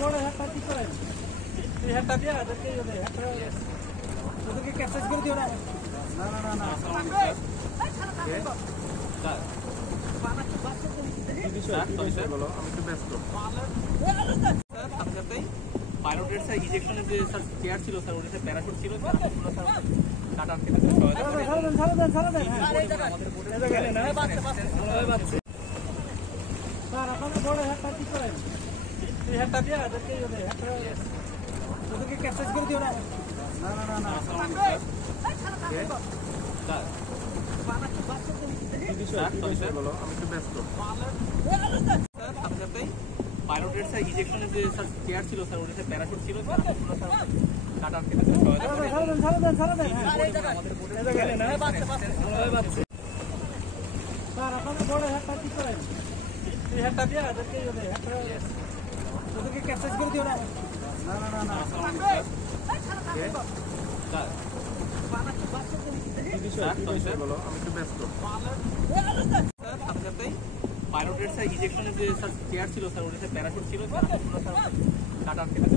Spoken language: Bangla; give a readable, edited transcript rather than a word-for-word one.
বড় হ্যাটটা কি করেন? এই হ্যাটটা দিয়ে এদেরকে হ্যাটটা ওদেরকে ক্যাপচার করে দিও না। না না না না বলো আমি একটু ব্যস্ত। পাইলটের স্যার ইজেকশনের যে স্যার চেয়ার ছিল স্যার ওটা প্যারাশুট ছিল প্যারাশুটগুলো স্যার কাটা আটকে গেছে। স্যার আপনাদের বড় হ্যাটটা কি করেন? এই হ্যাটটা দিয়ে এদেরকে হ্যাটটা ওদেরকে ক্যাপচার করে দিও না। না না না না বলো আমি একটু ব্যস্ত। পাইলটের স্যার ইজেকশনের যে স্যার চেয়ার ছিল স্যার ওটা প্যারাশুট ছিল প্যারাশুটগুলো স্যার কাটা আটকে গেছে। স্যার আপনাদের বড় হ্যাটটা কি করেন? এই হ্যাটটা দিয়ে এদেরকে হ্যাটটা ওদেরকে ক্যাপচার করে দিও না। না না না না বলো আমি একটু ব্যস্ত। পাইলটের স্যার ইজেকশনের যে স্যার চেয়ার ছিল স্যার ওটা প্যারাশুট ছিল প্যারাশুটগুলো স্যার কাটা আটকে গেছে।